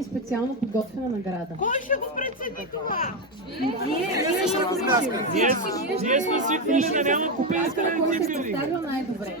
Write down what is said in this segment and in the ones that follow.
и специално подготвена награда. Кой ще го прецени това? Ние сме свикнали да няма победителен Кой се титли. представил най-добре?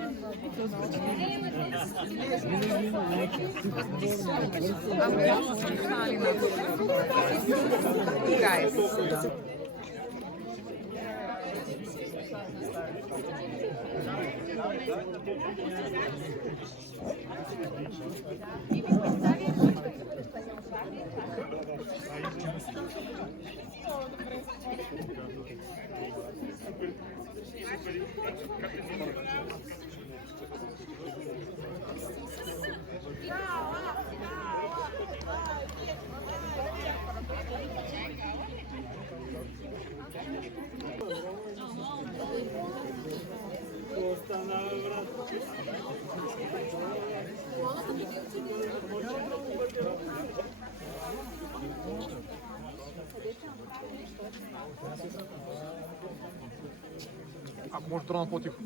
Ако може да по-тихо.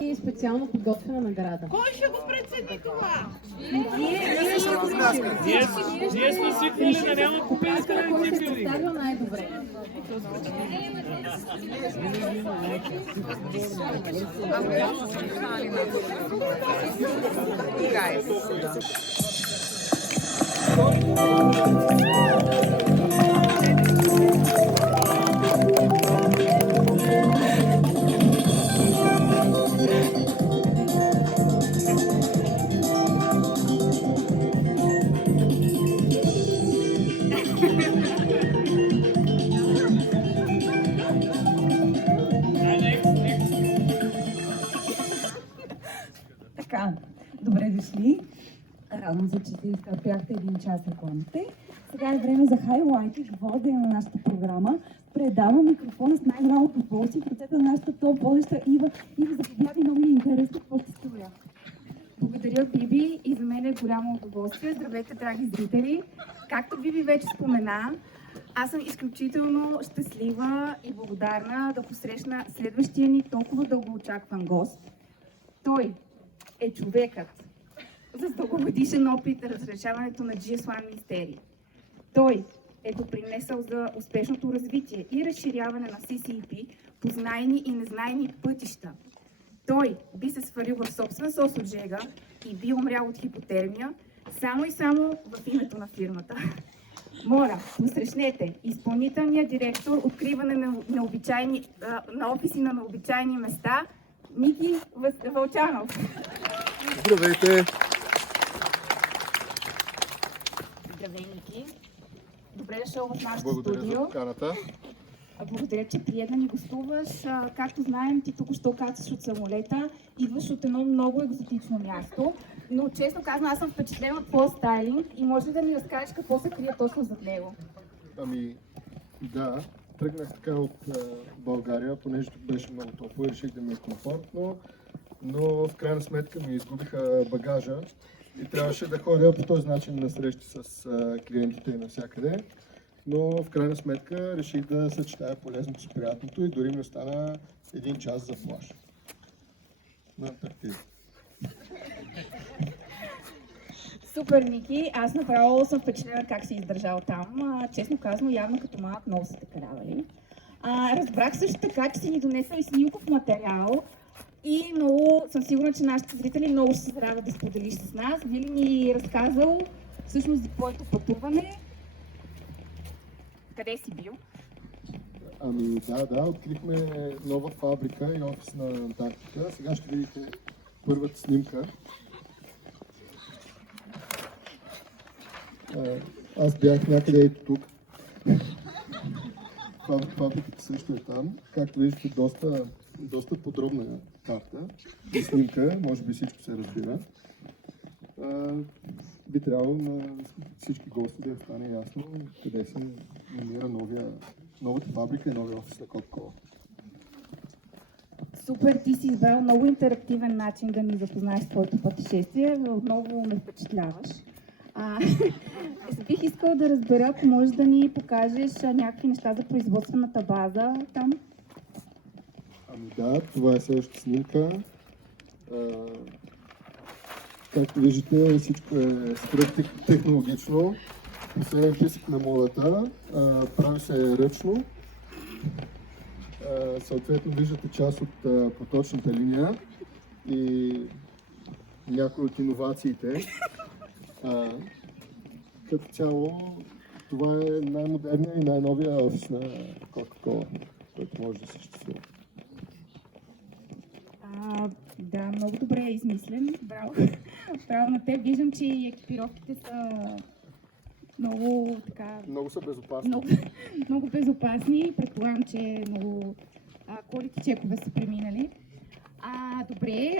И специално подготвена награда. Кой ще го прецени това? Ние сме свикнали да няма победителен Кой се титли. представил най-добре? Така, добре дошли. Радвам се, че се изтърпяхте един час рекламите. Сега е време за хайлайти, водене на нашата програма. Предавам микрофона с най-голямото удоволствие в ръцете на нашата топ водеща Ива. Ива, заповядай, много ми е интересно какво ще стоя. Благодаря, Биби, и за мен е голямо удоволствие. Здравейте, драги зрители! Както Биби вече спомена, аз съм изключително щастлива и благодарна да посрещна следващия ни толкова дългоочакван гост. Той е човекът с дългогодишен опит в разрешаването на GS1 мистерии. Той е допринесъл за успешното развитие и разширяване на CCEP по знайни и незнайни пътища. Той би се свалил в собствен сос от жега и би умрял от хипотермия, само и само в името на фирмата. Моля, посрещнете изпълнителният директор, откриване на офиси на необичайни места, Ники Вълчанов. Здравейте! Здравей, Ники. Добре дошъл в нашото Благодаря студио. за поканата. Благодаря, че прие да ни гостуваш. Както знаем, ти току-що кацаш от самолета, идваш от едно много екзотично място, но честно казано, аз съм впечатлена от твоя стайлинг и може ли да ни разкажеш какво се крие точно зад него? Ами, да, тръгнах така от България, понеже тук беше много топло и реших да ми е комфортно, но в крайна сметка ми изгубиха багажа и трябваше да ходя по този начин на срещи с клиентите и навсякъде. Но в крайна сметка реших да съчетая полезното с приятното и дори ми остана един час за плаж на Антарктида. Супер, Ники. Аз направо съм впечатлена как си издържал там. Честно казано, явно като малък много сте каравали. Разбрах също така, че си ни донесъл и снимков материал и много съм сигурна, че нашите зрители много ще се зарадват да споделиш с нас. Би ли ни разказал всъщност за твоето пътуване? Къде си бил? Ами да, открихме нова фабрика и офис на Антарктика. Сега ще видите първата снимка. Аз бях някъде ето тук. Фабриката също е там. Както виждате, доста подробна карта и снимка, може би всичко се разбира. Би трябвало на всички гости да стане ясно къде се намира новата фабрика и новия офис на Coca-Cola. Супер, ти си избрал много интерактивен начин да ни запознаеш с твоето пътешествие. Отново ме впечатляваш. Бих искала да разбера, ако можеш да ни покажеш някакви неща за производствената база там. Ами да, това е следващата снимка. Както виждате, всичко е технологично. Последен писък на молата, прави се ръчно. Съответно виждате част от поточната линия и някои от иновациите. Като цяло, това е най-модерният и най-новия офис на Coca-Cola, който може да съществува. Да, много добре е измислен. Браво. Браво на теб. Виждам, че и екипировките са много така... Много са безопасни. Много безопасни. Предполагам, че много quality чекове са преминали. Добре,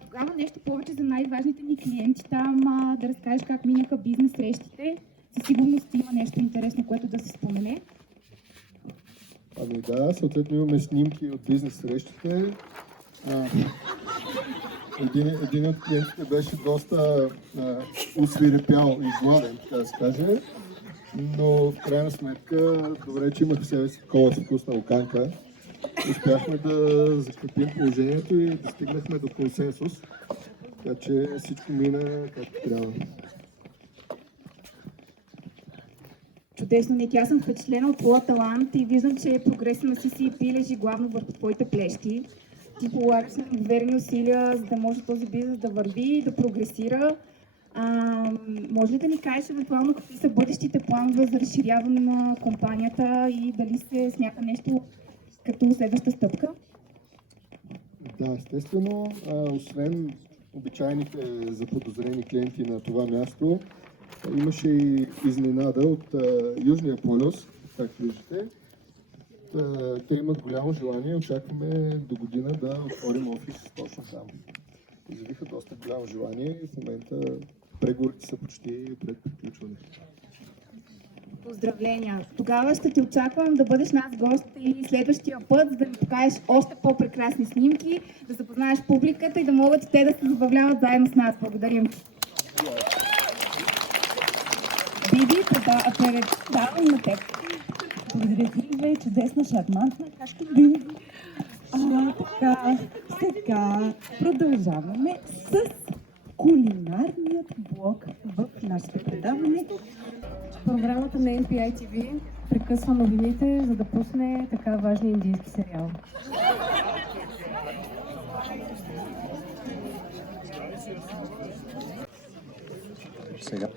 тогава нещо повече за най-важните ни клиенти там, да разкажеш как минаха бизнес срещите. Със сигурност има нещо интересно, което да се спомене. Ами да, съответно имаме снимки от бизнес срещите. Един от клиентите беше доста усвирепял и гладен, така да се каже. Но в крайна сметка, добре, че имах в себе си такова вкусна луканка. Успяхме да закрепим положението и да стигнахме до консенсус. Така че всичко мина както трябва. Чудесно, Ники. Аз съм впечатлена от твоя талант и виждам, че прогресът на CCP лежи главно върху твоите плещи. Ти полагаш неверни усилия, за да може този бизнес да върви и да прогресира. Може ли да ни кажеш евентуално какви са бъдещите планове за разширяване на компанията и дали се смята нещо като следваща стъпка? Да, естествено, освен обичайните заподозрени клиенти на това място, имаше и изненада от Южния полюс, както виждате. Те имат голямо желание и очакваме до година да отворим офис точно там. Изявиха доста голямо желание и в момента преговорите са почти пред приключване. Поздравления! Тогава ще те очаквам да бъдеш наш гост и следващия път, за да ни покажеш още по-прекрасни снимки, да запознаеш публиката и да могат и те да се забавляват заедно с нас. Благодарим! Биби, предавам на теб. Благодаря ти, Иве, чудесна, шармантна, както би. Така, сега продължаваме с кулинарният блок в нашето предаване. Програмата на NPI TV прекъсва новините, за да пусне така важния индийски сериал. Сега.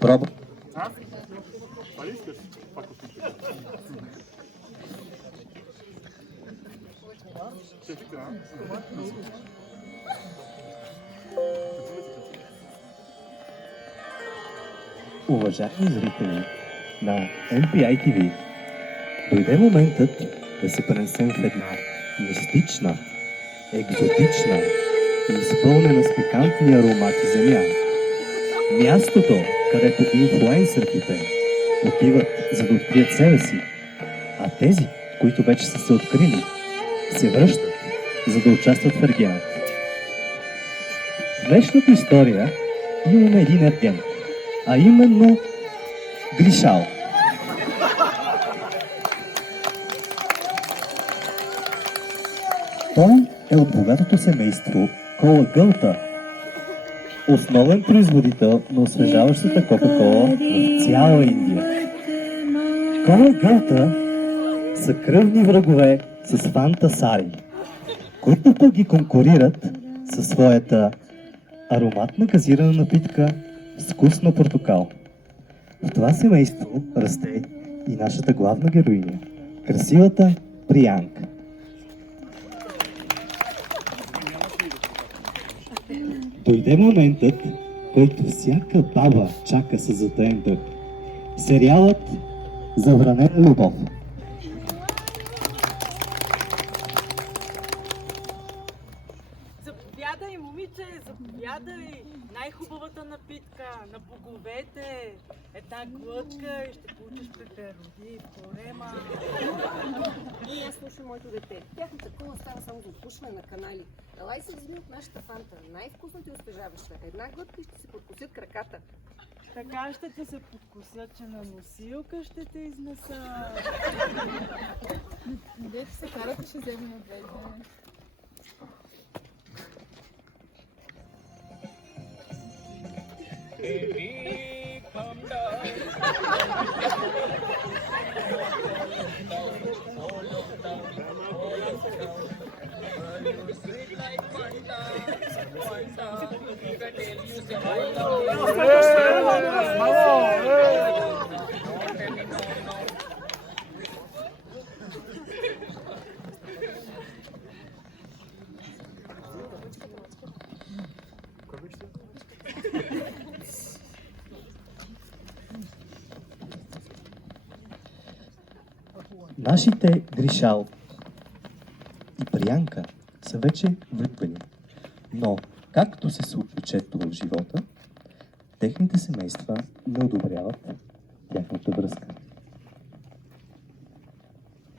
Проба. Уважаеми зрители на NPI TV, дойде моментът да се пренесем в една мистична, екзотична и изпълнена с пикантни аромати земя. Мястото, където инфлуенсърките отиват, за да открият себе си, а тези, които вече са се открили, се връщат, за да участват в ергенът. В днешната история имаме един ерген, а именно Гришал. Той е от богатото семейство Кола Гълта, основен производител на освежаващата Кока-Кола в цяла Индия. Кола Гълта са кръвни врагове с Фанта Сари, които пък ги конкурират със своята ароматна газирана напитка с вкус на портокал. В това семейство расте и нашата главна героиня, красивата Приянка. Дойде моментът, който всяка баба чака с затаен дъх. Сериалът Забранена любов. Заповядай, момиче, заповядай! Най-хубавата напитка на боговете! Една глътка и ще получиш пепероди, корема. Не, аз слушам моето дете. Тяхната кола става само за отпушване на канали. Елай се вземи от нашата фанта. Най-вкусната и освежаваща. Една глътка и ще се подкосят краката. Така ще те се подкусят, че на носилка ще те изнеса. Дето се карате, ще вземе от двете. Нашите Гришал и Приянка са вече влюбени, но както се случва често в живота, техните семейства не одобряват тяхната връзка.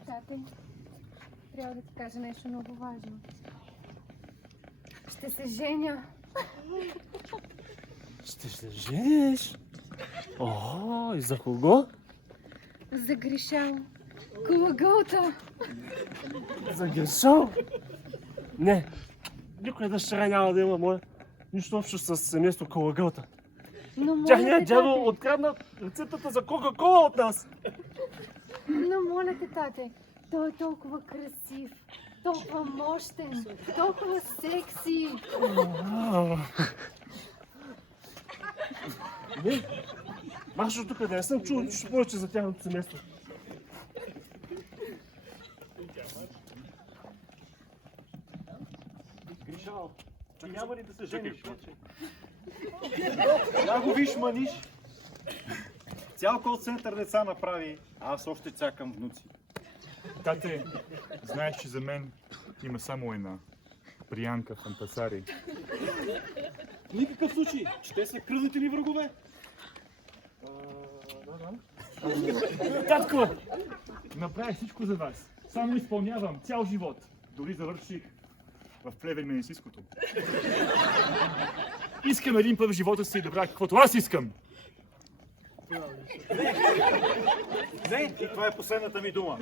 Тате, трябва да ти кажа нещо много важно. Ще се женя. Ще се жениш? О, и за кого? За Гришал. Кулагълта. За Гершал? Не, никоя дъщеря няма да има моя. Нищо общо с семейство Колагълта. Но моля Тяхният те, дядо тате. открадна рецептата за Кока-Кола от нас. Но моля те, тате. Той е толкова красив, толкова мощен, толкова секси. Не, марш от тук, да не съм чул нищо повече за тяхното семейство. Гришал, няма ли да се жениш? Я го виж, маниш. Цял кол-център деца направи, а аз още чакам внуци. Тате, знаеш, че за мен има само една. Приянка Фантасари. В никакъв случай, че те са кръвните ни врагове. Татко! Направих всичко за вас. Само изпълнявам цял живот. Дори завърших в Плевен медицинското. Искам един път в живота си да правя каквото аз искам. Не, и това е последната ми дума.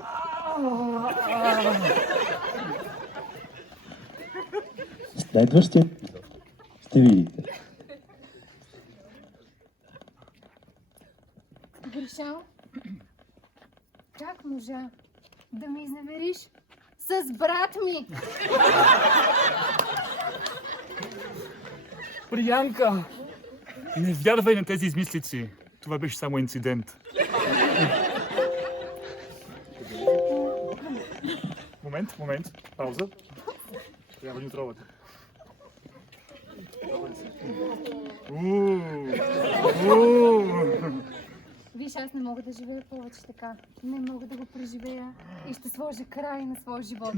Следващият епизод ще видите. Гришал, как можа да ме изневериш с брат ми? Приянка! Не вярвай на тези измислици. Това беше само инцидент. Момент. Пауза. Трябва да ни отровате. Виж, аз не мога да живея повече така. Не мога да го преживея и ще сложа край на своя живот.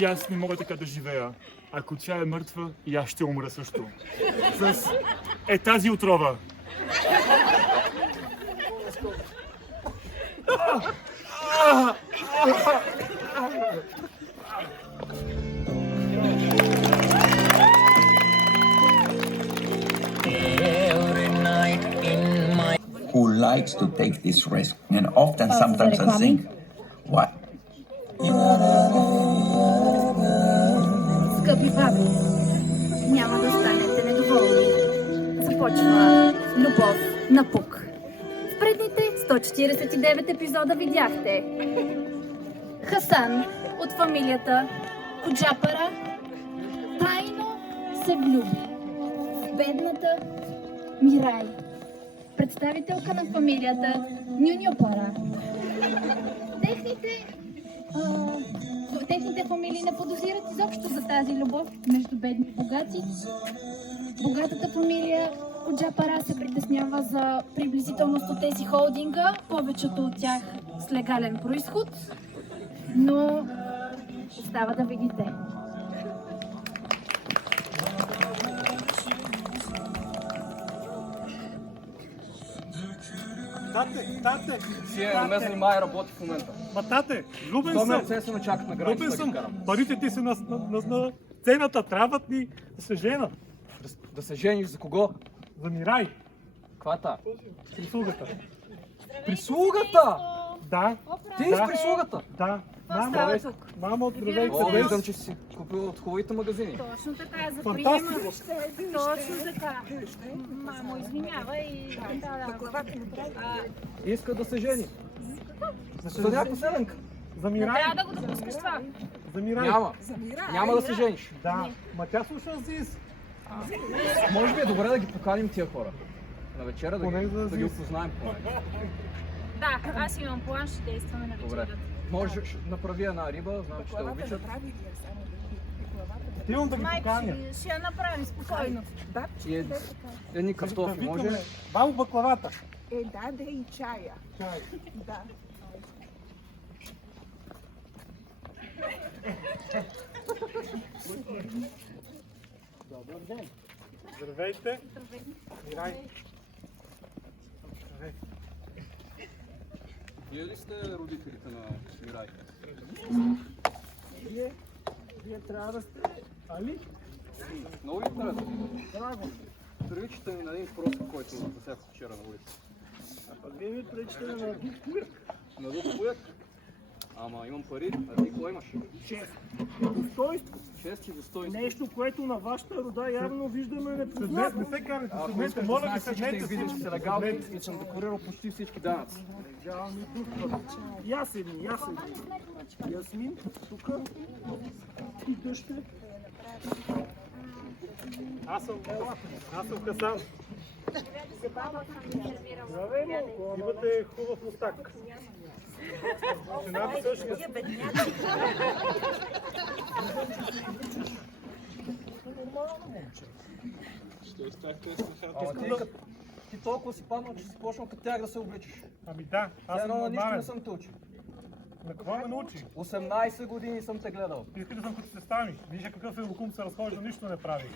И аз не мога така да живея. Ако тя е мъртва, и аз ще умра също. С тази отрова. Who likes to take this risk, and often sometimes I think, what? Скъпи баби, няма да станете недоволни. Започва любов на пук. В предните 149 епизода видяхте Хасан от фамилията Коджапара тайно се влюби в бедната Мирай, представителка на фамилията Нюньопара. Техните фамилии не подозират изобщо за тази любов между бедни и богати. Богатата фамилия Коджапара се притеснява за приблизителност от тези холдинга, повечето от тях с легален произход, но остава да видите. Тате! Не ме занимава и работи в момента. Тате, влюбен съм! Се ме чакат на границата Влюбен да ги съм! карам. Парите ти са на цената, трябват ни да се жена. Да се жениш за кого? За Мирай, Каква та? прислугата. Прислугата! Да. Ти с прислугата? Да. Става тук. Мамо, здравей, О, виждам, че си купил от хубавите магазини. Точно така, за Фантастика. приема. Точно така. Мамо, извинявай. Иска да се жени. За някаква селенка. За Не Мирай. трябва да го допускаш това. За Мирай. Няма да се жениш. Да. Ма тя слуша Азис. Може би е добре да ги поканим тия хора. На вечера Поне за да ги Азис. опознаем поне. Да, аз имам план, ще действаме на Добре. вечерята. Може да направи една риба, знам, че те обичат. Имам да ги Майко, поканя. ще я направим спокойно. И едни картофи, може ли? Бабо, баклавата. Да, и чая. Чай. Да. Добър ден. Здравейте. Мирай. Здравей. Вие ли сте родителите на Мирай? Вие трябва да сте. Али? Много ви интересно. Приличате ми на един просто, който засях вчера на улица. А пък вие ми пречите на дух пуяк. На дух пуяк? Ама имам пари, а ти какво имаш? Чест. Достоинство. Чест и достоинство. Нещо, което на вашата рода явно виждаме непознато. Не се карате, Ако седнете, искаш да моля ви знаеш всичките седнете. видиш, че са легални и съм декларирал почти всички данъци. Легални дух. Ясен, ясен. Ясмин, тук. И дъще. Аз съм Хасан. Здравей, му. Имате хубав мустак. Жена ми също. Ти толкова си паднал, че си почнал като тях да се обличаш. Ами да, аз съм Едно на нищо нормален. не съм те учил. На какво ме научи? 18 години съм те гледал. Искаш да съм като се стани. Виж какъв е лукум се разхожда, нищо не прави.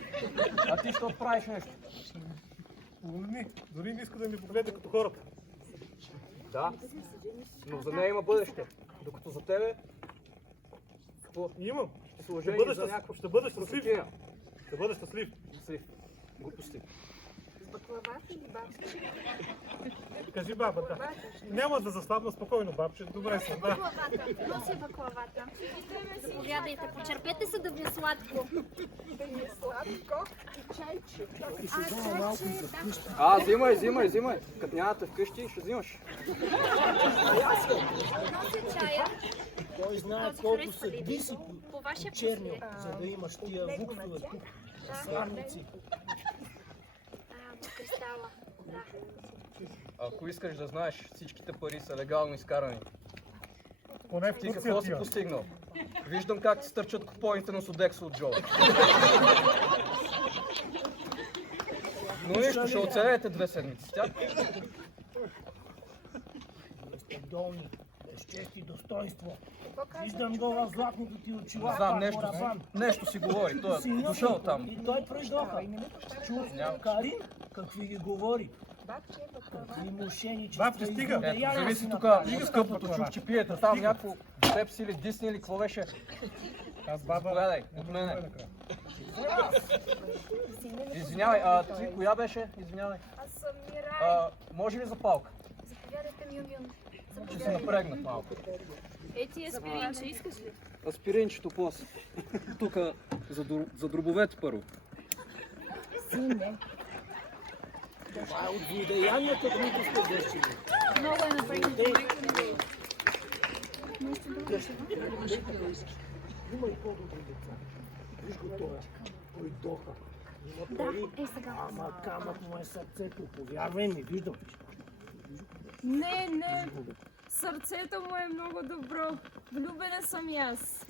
А ти що правиш нещо? Дори не иска да ми погледне като хората. Да, но за нея има бъдеще. Докато за тебе... Какво? Имам. Ще се ожени за някаква... Ще бъда щастлив. просотия. Ще бъда щастлив. Щастлив. Глупости. Баклавата или бабка? Кажи бабата. Няма да заслабна спокойно, бабче. Добре съм, да. Баклавата, носи баклавата. Повядайте, почерпете се да ви е сладко. Да ми е сладко и чайче. Взимай. Като нямате вкъщи, ще взимаш. Носи чая. Той знае Този колко харесва са ли ви? диси По вашия черни, вкус ли? за да имаш тия вуксове тук, сладници. Кристала. Да. Ако искаш да знаеш, всичките пари са легално изкарани. Поне в Ти Турция какво си отива. постигнал? Виждам как ти стърчат купоните на Содексо от Джола. Но нищо, ще оцелеете 2 седмици с тях. Долни, с чест и достоинство. Виждам го в златните ти очила. Знам, нещо си говори. Той е дошъл там. И той пройдоха. Чух Карин какви ги говори. Какви мошенничества. Бабче, стига. Вземи си тук скъпото, чух, че пиете там някакво пепси или дисни или какво беше. Аз баба. Гледай, от мене. Извинявай, ти коя беше? Извинявай. Аз съм Мирай. Може ли запалка? Заповядайте, Мюн. Ще се напрегнат малко. Ети аспиринче, искаш ли? Аспиринчето после. Тук за дробовете първо. Сине. Това е от злодеянията, които сте вършили. Много е напрегнато. Има и по-добри деца. Виж го това. Той доха. Има пари. Ама камък му е сърцето. Повярвай ми, виждам. Не. Сърцето му е много добро. Влюбена съм и аз.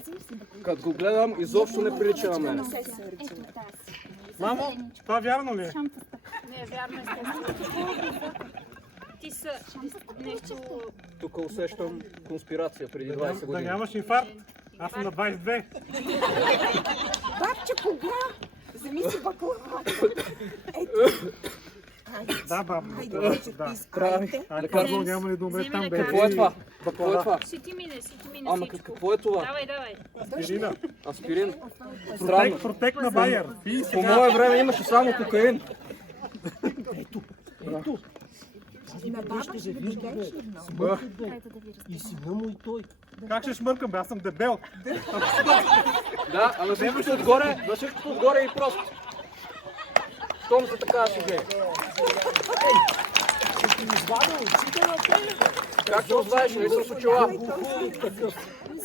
Като го гледам, изобщо не прилича на мен. Мамо, това вярно ли е? Не, вярно естествено. Ти са нещо... Тук усещам конспирация преди 20 Да години. нямаш инфаркт? Аз съм на 22. Бабче, кога? Вземи си баклавата. Да, баба. Хайде, вече Да. Прави. А казвам, няма ли да умре там, бе? Какво е това? Какво е това? Ще ти мине Ама всичко. какво е това? Давай. Аспирина. Аспирин? Странно. Протек на Байер. По мое време имаше само кокаин. Ето. На баба ще вижда, бе. дадеш ли много? Смъркат, бе. И сина му и той. Как ще шмъркам, бе? Аз съм дебел. Да, а на всичкото отгоре и просто. Щом се така ще гледа. Ще ми извадя очите на тебе. Как ще знаеш, не съм с очила? Не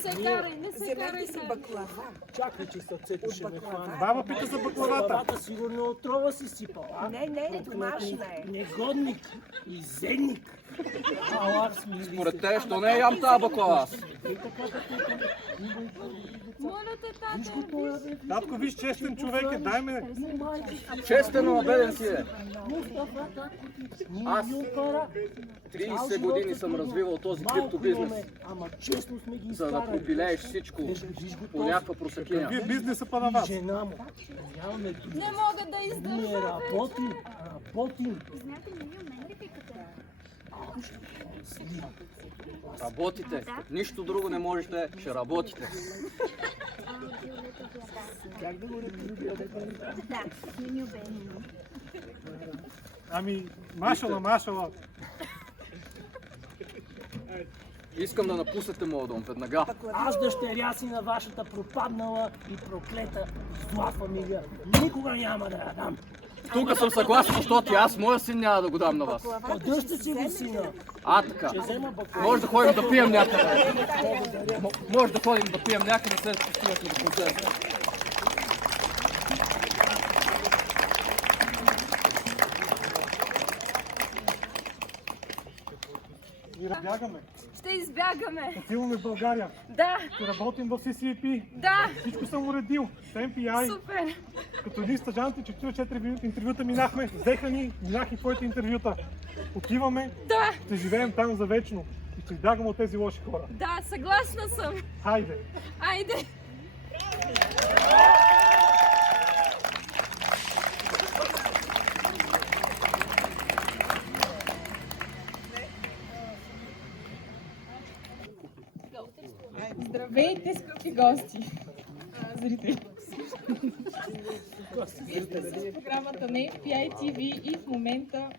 се карай, не се карай си баклава. Чакай, че сърцето ще ме хване. Баба пита за баклавата. Баклавата сигурно отрова си сипал, а? Не, домашна е. Негодник и зедник. Според те, що не ям тази баклава? Моля те, тате. Татко, виж, честен човек е, дай ме. Честен, но беден си е. Аз 30 години съм развивал този криптобизнес. За да пропилееш всичко по някаква просакиня. Вие бизнеса па на вас. Не мога да издържа. Работим. Знаете, ние умеем ли пикате? Работите. Нищо друго не можете, ще работите. Как да го Да, не обедни. Ами, машала. Искам да напуснете моя дом веднага. Аз дъщеря си на вашата пропаднала и проклета зла фамилия никога няма да я дам. Тук съм съгласен, защото и аз моя син няма да го дам на вас. Дъща си го сина. А, така. Може да ходим да пием някъде. Може да ходим да пием някъде след като стигнахме до концерта. И бягаме. Ще избягаме. Отиваме в България. Да. Ще работим в CCP. Да. Всичко съм уредил. С MPI. Супер. Като един стажанти, 44 интервюта минахме. Взеха ни, минах и твоите интервюта. Отиваме. Да. Ще живеем там завечно. И ще избягаме от тези лоши хора. Да, съгласна съм. Хайде. Айде. Здравейте, скъпи гости! Зрители! Вие сте с програмата на FPI TV и в момента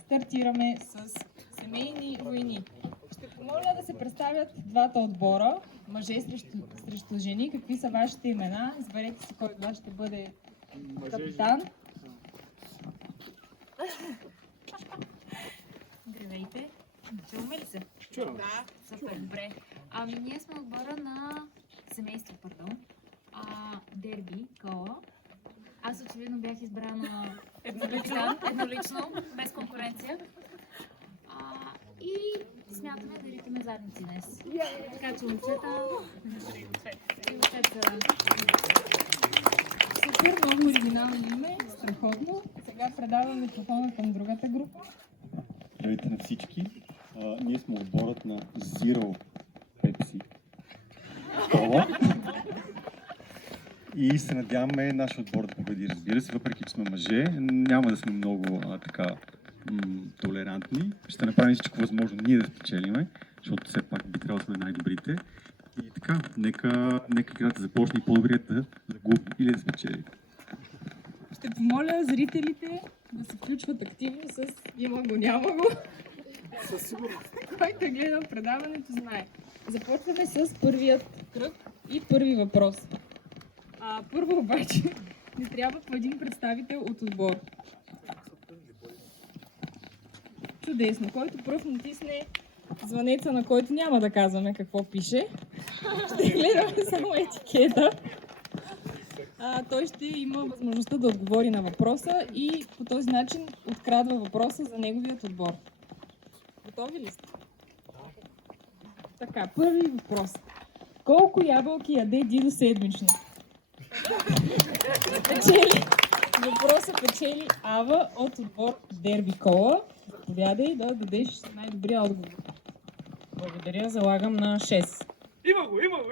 стартираме с семейни войни. Ще помоля да се представят двата отбора, мъже срещу жени. Какви са вашите имена? Изберете си кой от вас ще бъде капитан. Здравейте! Чуваме ли се? Чувам. Да. Супер, добре. Ами ние сме отбора на семейство, Дерби, Кола. Аз очевидно бях избрана еднолично, без конкуренция. И смятаме да ритаме задници днес. Така че момчета... Супер, много оригинално име, страхотно. Сега предавам микрофона към другата група. Здравейте на всички. Ние сме отборът на Zero Pepsi Cola. И се надяваме нашия отбор да победи. Разбира се, въпреки че сме мъже, няма да сме много толерантни. Ще направим всичко възможно ние да спечелиме, защото все пак би трябвало да сме най-добрите. И така, нека играта започне и по-добрият да загуби или да спечели. Ще помоля зрителите да се включват активно с има го, няма го. Със сигурност. Който е гледал предаването, знае. Започваме с първият кръг и първи въпрос. Първо обаче ни трябва по един представител от отбор. Чудесно. Който пръв натисне звънеца, на който няма да казваме какво пише. Ще гледаме само етикета. Той ще има възможността да отговори на въпроса и по този начин открадва въпроса за неговият отбор. Готови ли сте? Така, първи въпрос. Колко ябълки яде Дидо седмично? Въпроса печели Ава от отбор Дерби Кола. Заповядай да дадеш най-добрия отговор. Благодаря, залагам на 6. Има го! Има го!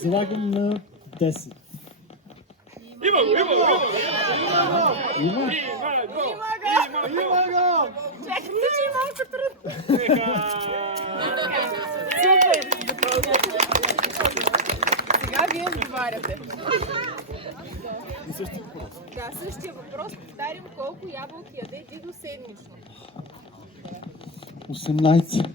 Залагам на 10. Има го! Чакайте, че е малко трудно. Супер! вие отговаряте. И същия въпрос. Да, същия въпрос. Повтарям, колко ябълки яде Дидо седмично? 18.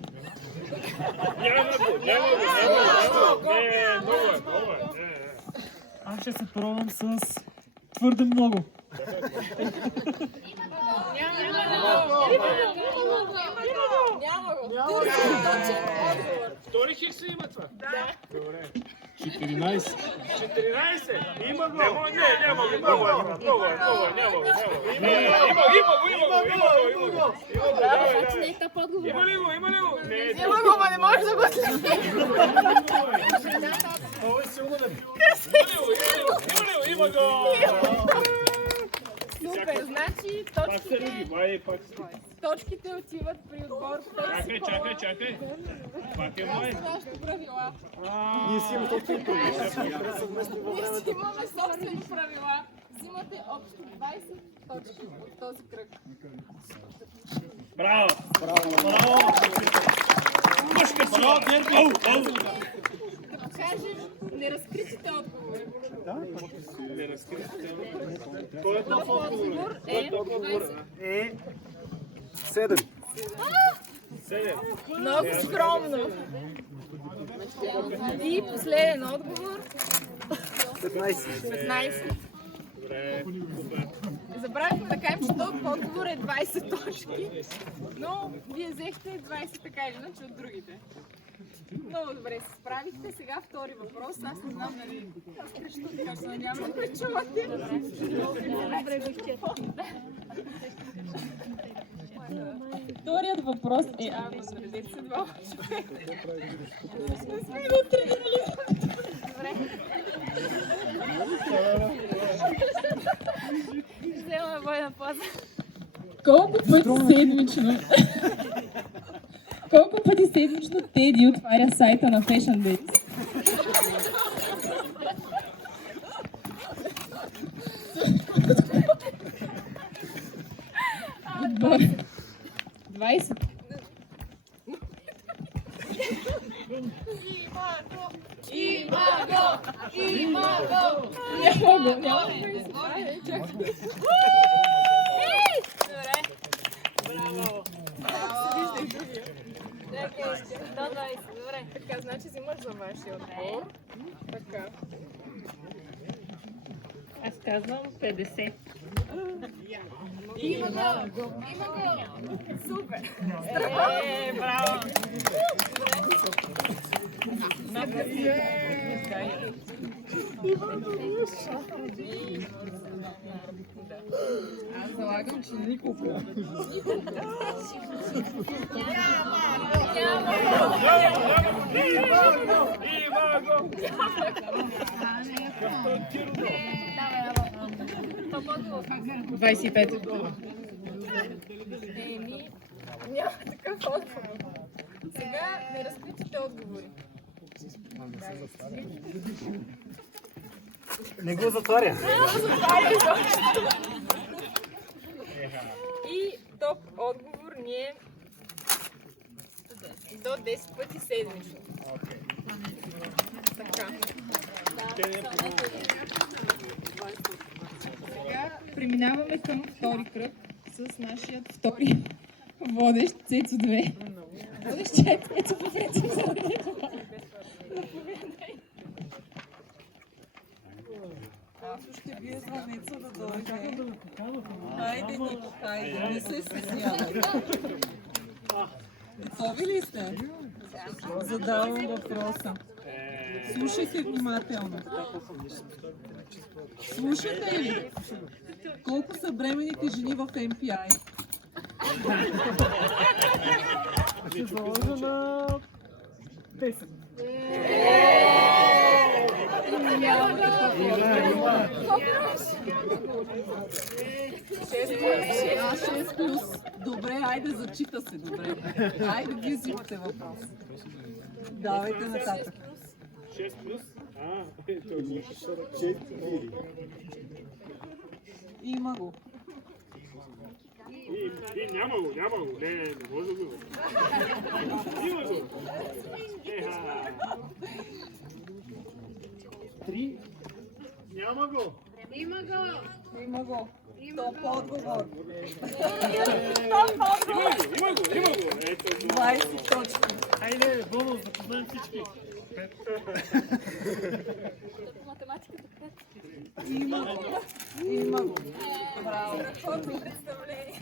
Аз ще се пробвам с твърде много. Няма го. Точен отговор. Втори хикс ли има това? Да. Добре. 14. 14? Има го! Няма го! Няма го! Значи не е тъп отговор. Има ли го? Има го, ма не можеш да го Много е силно да пил. Има го! Супер, значи точките отиват при отбор. Чакай. Пак е мой. правила. Ние си имаме собствени правила. Ние си имаме собствени правила. Взимате общо 20 точки от този кръг. Браво! Да покажем неразкритите отговори. Топ отговор е 7. много скромно. И последен отговор 15. Забравихме да кажем, че този отговор е 20 точки, но вие взехте 20 така или иначе от другите. Много добре се справихте. Сега втори въпрос. Аз не знам дали аз крещу, така че няма да ме чувате. Вторият въпрос е... Разредете се два човека. Не сме го тренирали. Добре. Взема бойна поза. Колко пъти седмично Теди отваря сайта на Fashion Days? Отбор. 20. Има го! Няма го! Добре. Браво! Седиш да и другия. До 20, добре. Така, значи взимаш за вашия отбор. Така. Аз казвам 50. Има го! Супер! Браво! Аз залагам, че никога. Има го! 25. Няма такъв отговор. Сега неразкритите отговори. Не го затваря. И топ отговор ни е до 10 пъти седмично. Така. Сега преминаваме към втори кръг с нашия втори водещ Цецо 2. Водещ Цецо по принцип заради това. Аз ще бия звънеца да дойде. Хайде, Нико, хайде, не се стеснявай. Готови ли сте? Задавам въпроса. Слушайте внимателно. Слушате ли? Колко са бременните жени в MPI? Ще заложа на 10. Шест плюс. Добре, айде, зачита се, добре. Айде, вие взимате въпрос. Давайте нататък. 6 плюс? Има го. Няма го. Не може да го. Има го. 3. Няма го. Има го. Има го. Топ отговор. Има го. 20 точки. Хайде, бонус, да познаем всички. Математиката 5. Има го. Има го. Браво. Страхотно представление.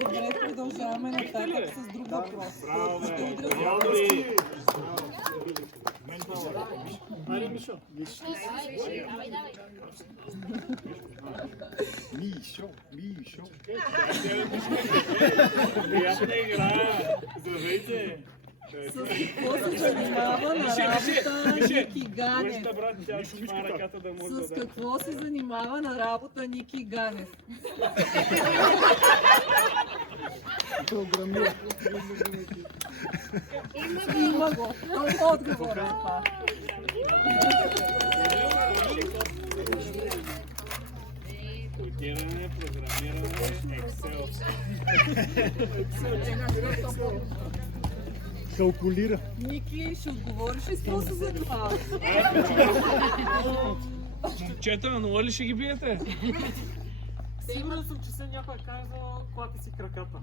Добре, продължаваме нататък с друг въпрос. Айде, Мишо. Мишо. Приятна игра. Здравейте. С какво се занимава на работа Ники Ганев? С какво се занимава на работа Ники Ганев? Има го. Отговор. Кодиране, програмиране, Excel. Калкулира. Ники, ще отговориш ли с какво се занимава? Момчета, на нула ли ще ги биете? Сигурен съм, че се някой е казал, клати си краката.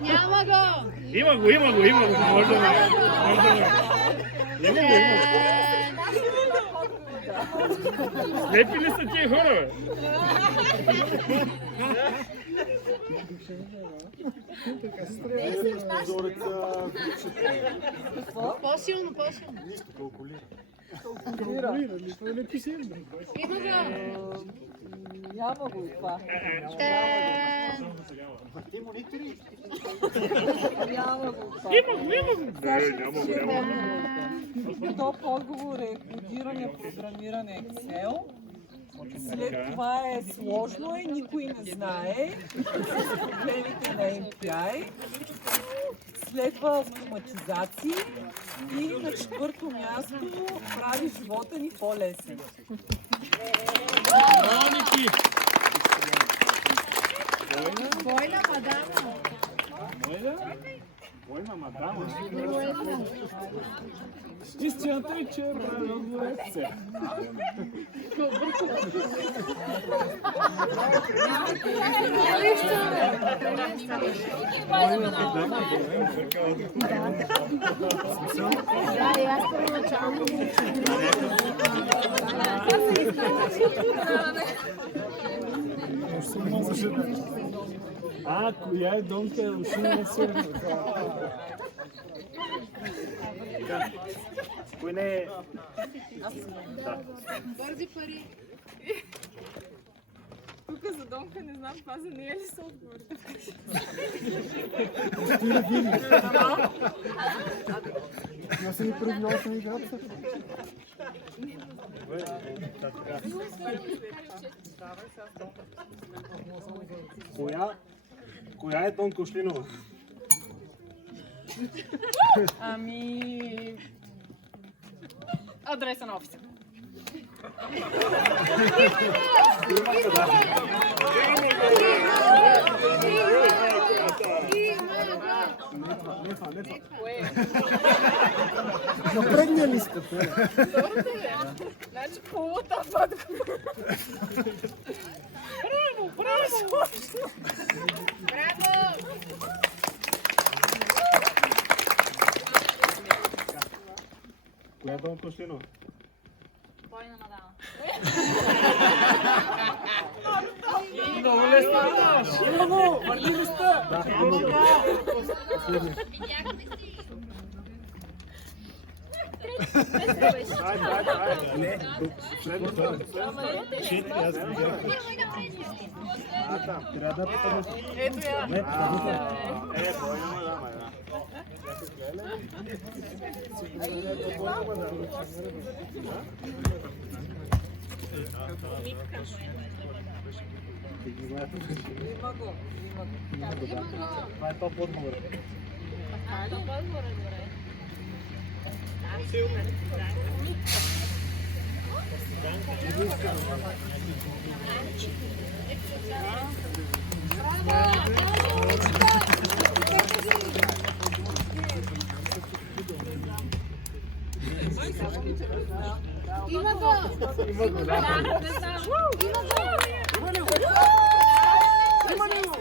Няма го. Има го. Може да ме. Има го. Слепи ли са тия хора, бе? По-силно. Нищо калкулира. Калкулира. Нищо не пише. Има го. Няма го и това. Ти монитори. Няма го това. Топ отговор е кодиране, програмиране Excel. След това е сложно и никой не знае. С проблемите на MPI. Следва автоматизации и на четвърто място прави живота ни по-лесен. Бойна мадама. Бойна мадама. Чистията и черна разлеце. Коя е Донка? Ушина се. Кой не е? Бързи пари. Тук за Донка не знам, това за нея ли са отговорите? Аз съм и предвидял съм играта. Коя е Донка Ушлинова? Ами... Адреса на офиса. На предния листа. Значи полута отговор. Браво! Коя е Донка Ушлинова? Бойна мадама. Много лесно! Има го! Върни листа! Не, следното. Аз видях. Трябва да питаме. Ето я. Бойна мадама, да. Има го. Това е топ отговор. Топ отговор е добре. Има го! Има го, да. Не знам. Има го! Има ли го? Има ли го?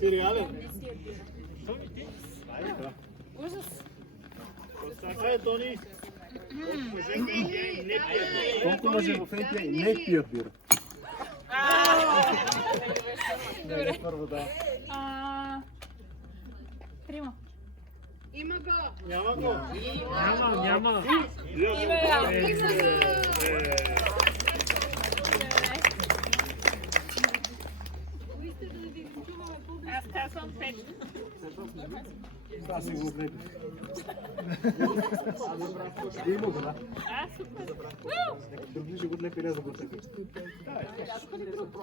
Ти реален? Ужас. Ай, Тони! Колко мъже в Енпия не пият бира? Добре. Първо, да. Трима. Има го. Няма го. Няма. Има я. Аз казвам 5. Аз си го огледах. Има го, да. Супер. Други ще го отлепи, не за го отлепи.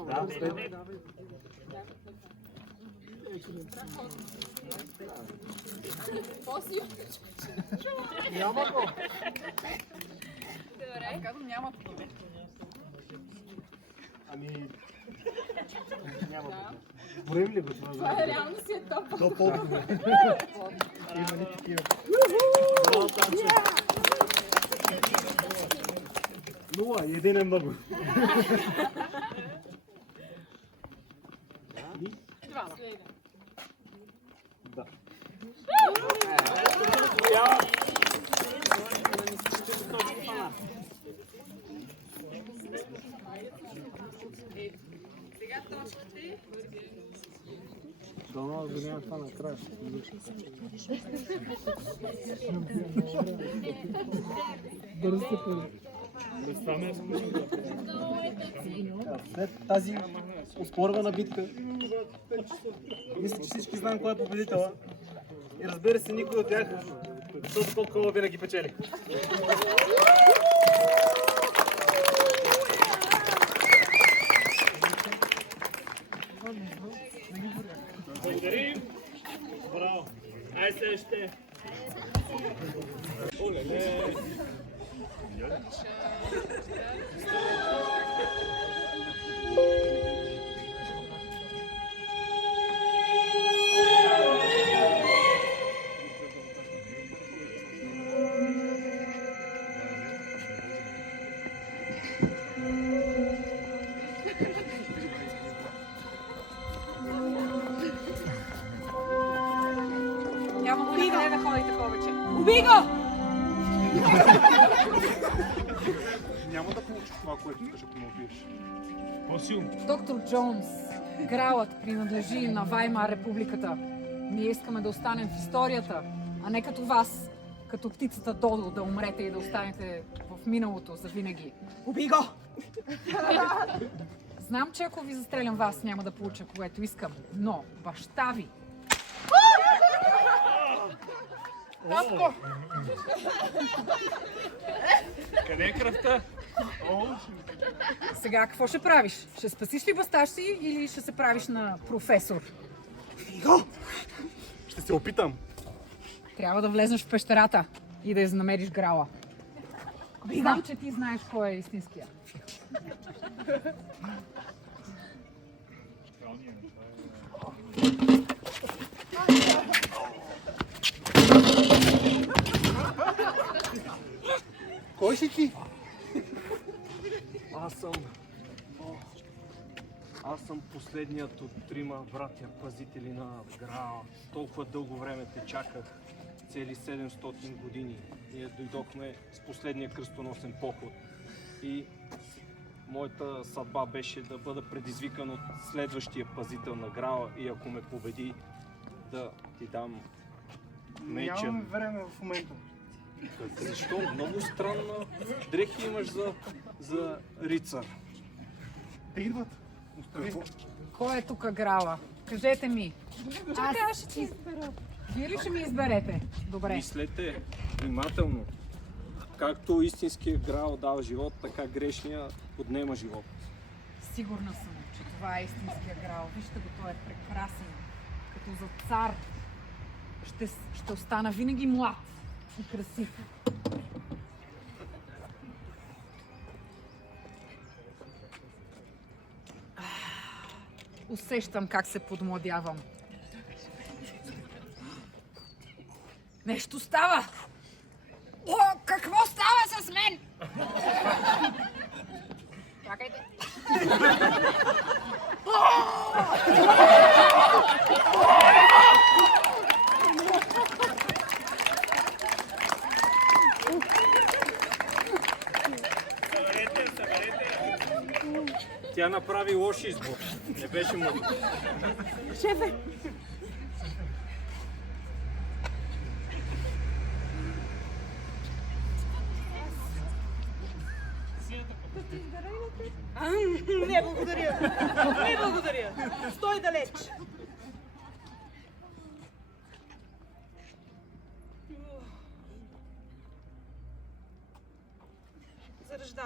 Да, след. Няма го. Добре. Аз казвам няма го. Ами... Няма го. Борим ли го това? Това реално си е топ. До половина. Има ли такива? Браво, Танчо! 0 и един е много. Два. Да. Сега точките. Дано да няма това накрая. Бързо се първи. След тази оспорвана битка, мисля, че всички знаем кой е победителя. И разбира се, никой от тях, защото Кока-Кола винаги печели. Благодарим. Браво. Ай се ще. Оле-ле. Няма го никъде да ходите повече. Убий го! Няма да получиш това, което искаш, ако ме убиеш. По-силно. Доктор Джонс, кралът принадлежи на Ваймар републиката. Ние искаме да останем в историята, а не като вас, като птицата Додо, да умрете и да останете в миналото за винаги. Убий го! Знам, че ако ви застрелям вас, няма да получа което искам, но баща ви... Татко! Къде е кръвта? Сега какво ще правиш? Ще спасиш ли баща си или ще се правиш на професор? Ще се опитам. Трябва да влезнеш в пещерата и да я намериш Грала. Знам, че ти знаеш кой е истинския. Кой си ти? Аз съм последният от трима братя пазители на Граала. Толкова дълго време те чаках, цели 700 години. Ние дойдохме с последния кръстоносен поход. И моята съдба беше да бъда предизвикан от следващия пазител на Граала и ако ме победи, да ти дам меча. Нямаме време в момента. Защо? Много странна дрехи имаш за рицар. Те идват. Кой е тук Грала? Кажете ми. Чакай, аз ще ти избера. Вие ли ще ми изберете? Добре. Мислете внимателно. Както истинският Граал дава живот, така грешния отнема живот. Сигурна съм, че това е истинския Грал. Вижте го, той е прекрасен. Като за цар. Ще остана винаги млад и красив. усещам как се подмладявам. Нещо става! О, какво става с мен? Чакайте. Тя направи лош избор. Не беше мъдро. Шефе! Не благодаря. Не благодаря. Стой далеч. Заръжда.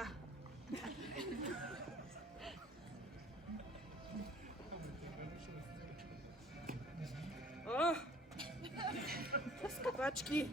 Скъпачки.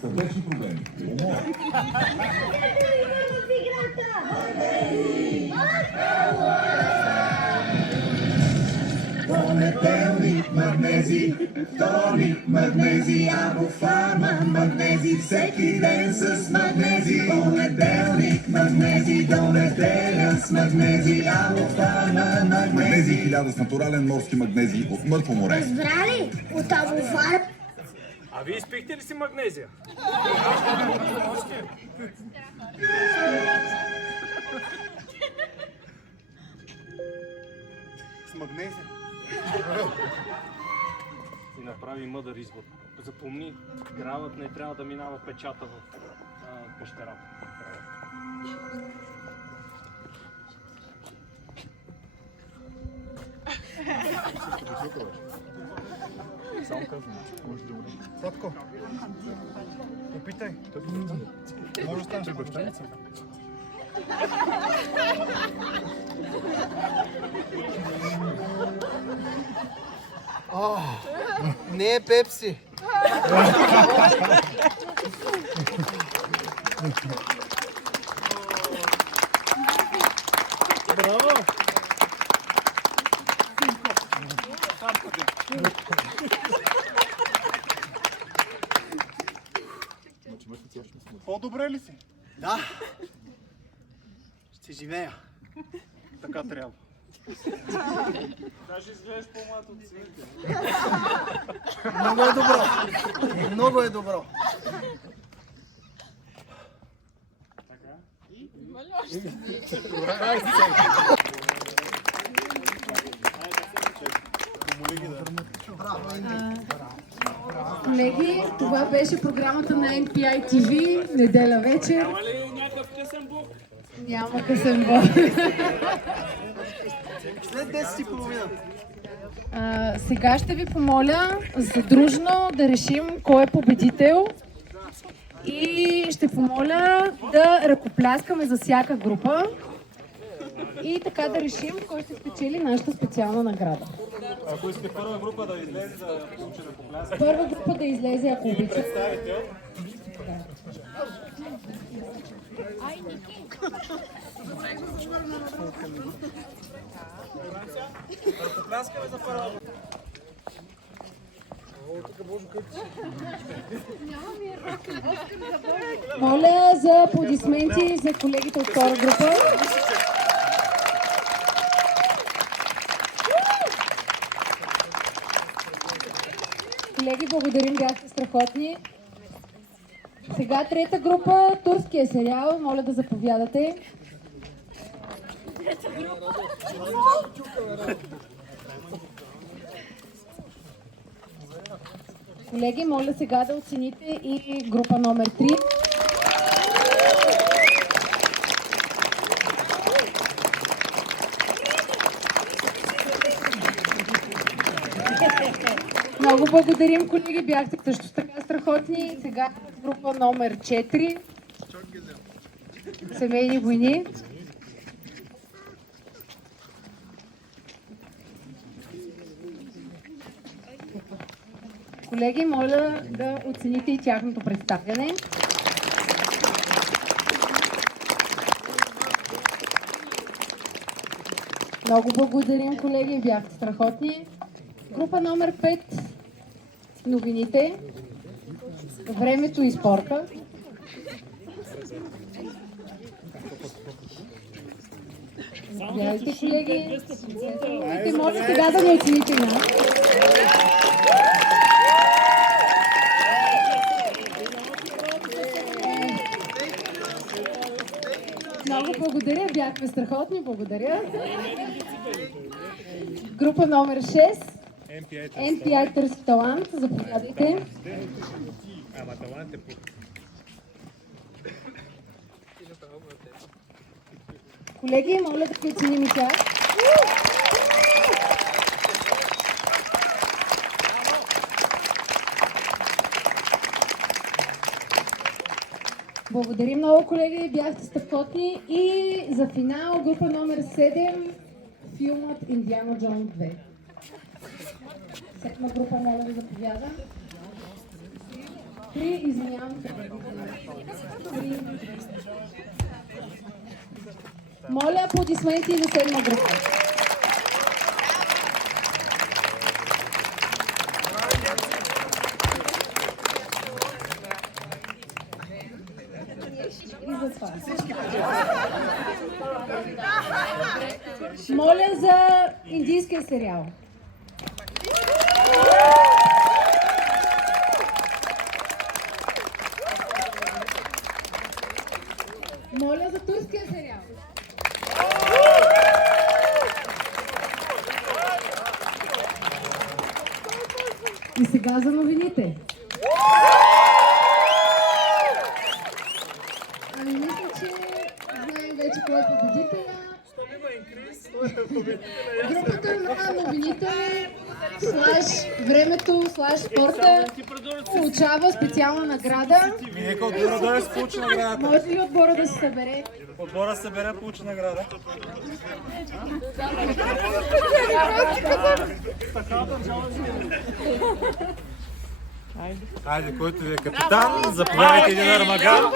Сърдечни проблеми. Понеделник магнези, вторник магнези, Абофарма магнези, всеки ден с магнези. Понеделник магнези, до неделя с магнези, Абофарма магнези. 1000 с натурален морски магнези от мъртво море. Разбрали? От Абофарма. А вие изпихте ли си магнезия? С магнезия. И направи мъдър избор. Запомни, гравът не трябва да минава печата в пещерата. Само казвам, може да уреди. Сладко, опитай. Може да станеш бащаница. Не е пепси. Браво! По-добре ли си? Да. Ще живея. Така трябва. Даже изглеждаш по-млад от сините. Много е добро. Много е добро. Така? Има ли още? Колеги, това беше програмата на NPI TV, неделя вечер. Няма ли някакъв късен блок? Няма късен блок. След 10:30. Сега ще ви помоля задружно да решим кой е победител и ще помоля да ръкопляскаме за всяка група и така да решим кой ще спечели нашата специална награда. Ако искате първа група да излезе да получи ръкопляскане. Първа група да излезе, ако обича. Ай, Ники! Ръкопляскаме за първа група. Моля за аплодисменти за колегите от втора група. Колеги, благодарим, бяхте страхотни. Сега трета група, турския сериал. Моля да заповядате. Колеги, моля сега да оцените и група номер 3. Много благодарим, колеги, бяхте също така страхотни. Сега група номер 4. Семейни войни. Колеги, моля да оцените и тяхното представяне. Много благодарим, колеги, бяхте страхотни. Група номер 5. Новините. Времето и спорта. Заповядайте, колеги. Моля сега да ни оцените нас. Много благодаря, бяхме страхотни, благодаря. Група номер 6. NPI търси талант, заповядайте. Колеги, моля да ви оценим и тях. Благодарим много, колеги, бяхте страхотни. И за финал група номер 7, филмът Индиана Джонс 2. Седма група, моля да заповяда. 3, извинявам се. 3. Моля, аплодисменти за седма група. И за това. Моля за индийския сериал. Моля за турския сериал. И сега за новините. Ами мисля, че знаем вече кой е победителя. Групата на новините времето спорта получава специална награда. Нека отбора да се получи наградата. Може ли отбора да се събере? Отбора се събере, получи награда. Хайде, който ви е капитан, заповядайте един армаган.